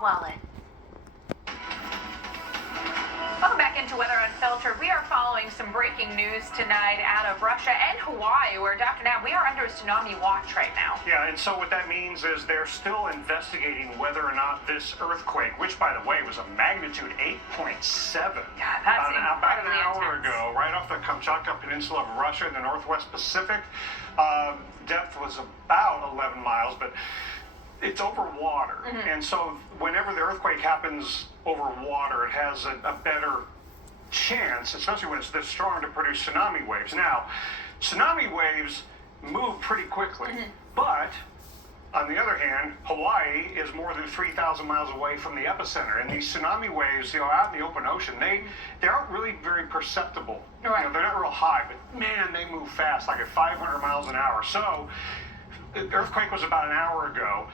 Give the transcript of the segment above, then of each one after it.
Wallet. Welcome back into Weather Unfiltered. We are following some breaking news tonight out of Russia and Hawaii, where Dr. Nab, we are under a tsunami watch right now. Yeah, and so what that means is they're still investigating whether or not this earthquake, which by the way was a magnitude 8.7, Yeah, that's about an hour intense. ago, right off the Kamchatka Peninsula of Russia in the Northwest Pacific. Depth was about 11 miles, but it's over water, and so whenever the earthquake happens over water, it has a better chance, especially when it's this strong, to produce tsunami waves. Now, tsunami waves move pretty quickly, but on the other hand, Hawaii is more than 3,000 miles away from the epicenter, and these tsunami waves, out in the open ocean, they aren't really very perceptible. Right. They're not real high, but man, they move fast, like at 500 miles an hour. So, the earthquake was about an hour ago.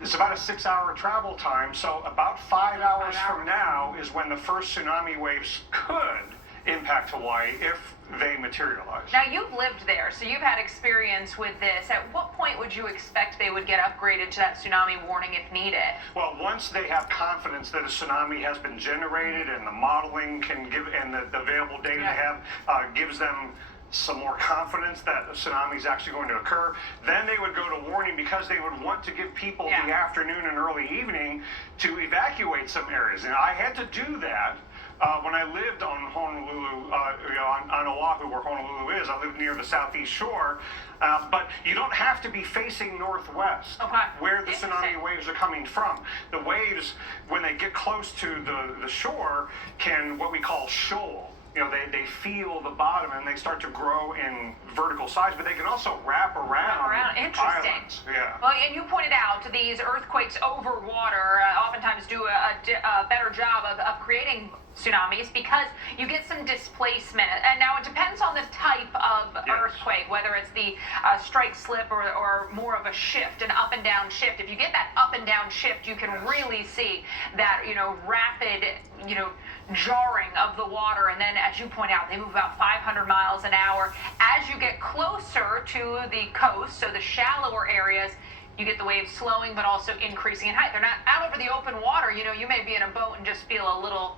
It's about a 6-hour travel time, so about 5 hours from now is when the first tsunami waves could impact Hawaii if they materialize. Now, you've lived there, so you've had experience with this. At what point would you expect they would get upgraded to that tsunami warning if needed? Well, once they have confidence that a tsunami has been generated and the modeling can give, and the available data they have gives them some more confidence that a tsunami is actually going to occur, then they would go to warning, because they would want to give people the afternoon and early evening to evacuate some areas. And I had to do that when I lived on Honolulu, on Oahu, where Honolulu is. I lived near the southeast shore, but you don't have to be facing northwest where the tsunami waves are coming from. The waves, when they get close to the shore, can what we call shoal. They feel the bottom and they start to grow in vertical size, but they can also wrap around Interesting. islands. Yeah. Well, and you pointed out these earthquakes over water oftentimes do a better job of creating tsunamis because you get some displacement. And now it depends on the type of earthquake, whether it's the strike slip or more of a shift, an up and down shift. If you get that up and down shift, you can really see that, rapid, jarring of the water. And then, as you point out, they move about 500 miles an hour. As you get closer to the coast, so the shallower areas, you get the waves slowing but also increasing in height. They're not out over the open water. You may be in a boat and just feel a little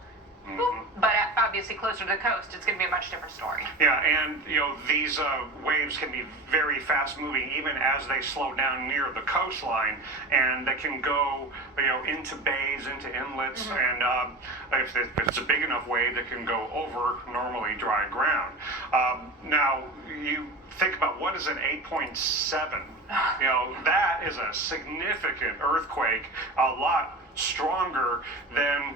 boop, but obviously closer to the coast, it's going to be a much different story. Yeah, and these waves can be very fast moving even as they slow down near the coastline, and they can go into bays, into inlets, and if it's a big enough wave, that can go over normally dry ground. Now you think about what is an 8.7. That is a significant earthquake, a lot stronger than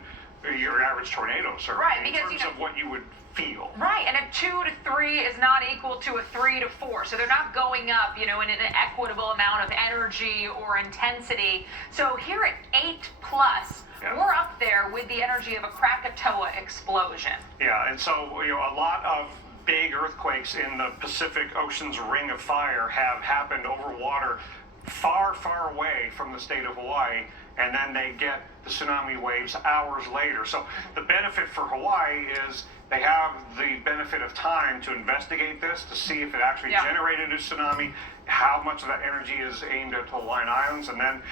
your average tornado, certainly, Right, in because, terms of what you would feel. Right, and a 2 to 3 is not equal to a 3 to 4, so they're not going up, in an equitable amount of energy or intensity. So here at 8 plus, we're up there with the energy of a Krakatoa explosion. Yeah, and so a lot of big earthquakes in the Pacific Ocean's Ring of Fire have happened over water far, far away from the state of Hawaii, and then they get the tsunami waves hours later. So the benefit for Hawaii is they have the benefit of time to investigate this, to see if it actually generated a tsunami, how much of that energy is aimed at the Hawaiian Islands, and then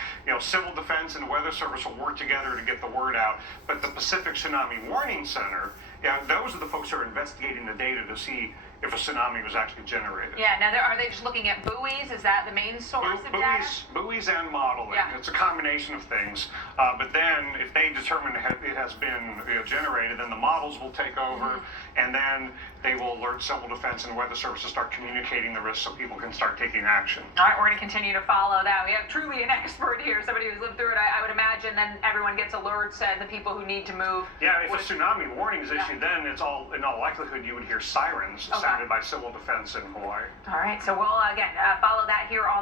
Civil Defense and the Weather Service will work together to get the word out. But the Pacific Tsunami Warning Center, those are the folks who are investigating the data to see if a tsunami was actually generated. Yeah, now are they just looking at buoys? Is that the main source of data? Buoys and modeling. Yeah. It's a combination of things. But then if they determine it has been generated, then the models will take over, and then they will alert Civil Defense and Weather Service to start communicating the risk so people can start taking action. All right, we're going to continue to follow that. We have truly an expert here, somebody who's lived through it. I would imagine then everyone gets alerts and the people who need to move. Yeah, if a tsunami warning is issued, then it's in all likelihood you would hear sirens sounded by Civil Defense in Hawaii. All right, so we'll again follow that here on